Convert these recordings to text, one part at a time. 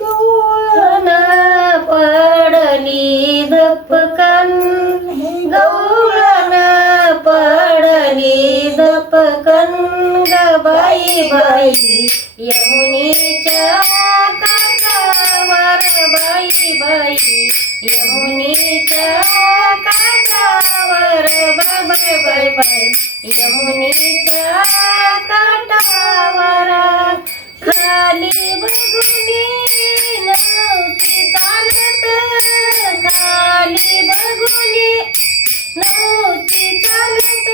गवळण पडली दपकन गवळण पडली दपकन ग बाई. बाई यमुनीच्या काठावर बाई बाई. यमुनीच्या काठावर बाय बाय बाय बाय यमुनीच्या काठावर खाली बघुनी नव्हती चालत. खाली बघुनी नव्हती चालत.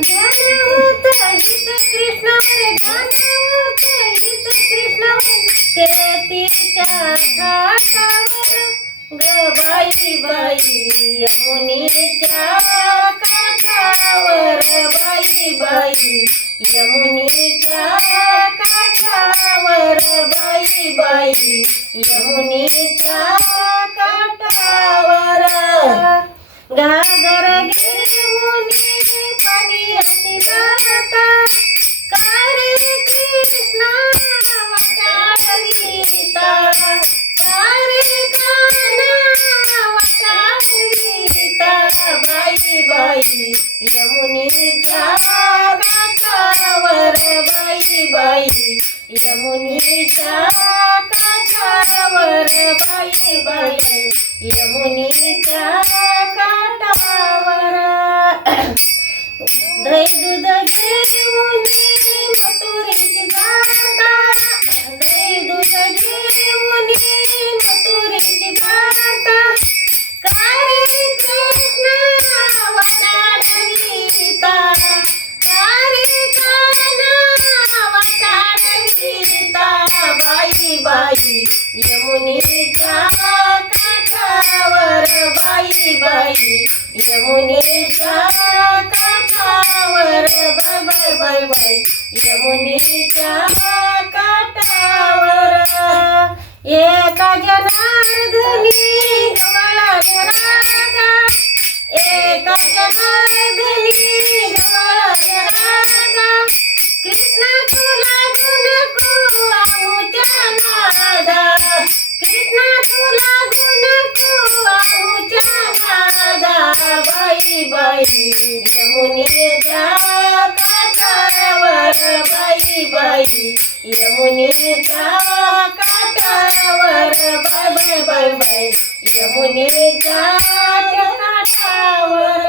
ध्यान होत हिच कृष्णावर ध्यान होत हिच कृष्णावर. ते तिच्या घाटावर ग बाई यमुनीच्या काठावर बाई बाई. यमुनीच्या काठावर बाई बाई. यमुनीच्या काठावर घागर घेऊन पाणी असे जाता. कारे कृष्णा वाटाडीता कारे काना वाटाडीता बाई बाई यमुनीच्या बाई बाई यमुनीच्या काठावर बाई बाई यमुनीच्या बाई. बाई काठावर बाई बाई. यमुनीच्या काठावर बाय बाय बाय बाय यमुनीच्या काठावर एका जनार्दनी गवळा यमुनीच्या काठावर बाई बाई. यमुनीच्या काठावर बाय बाय बाय बाय यमुनीच्या काठावर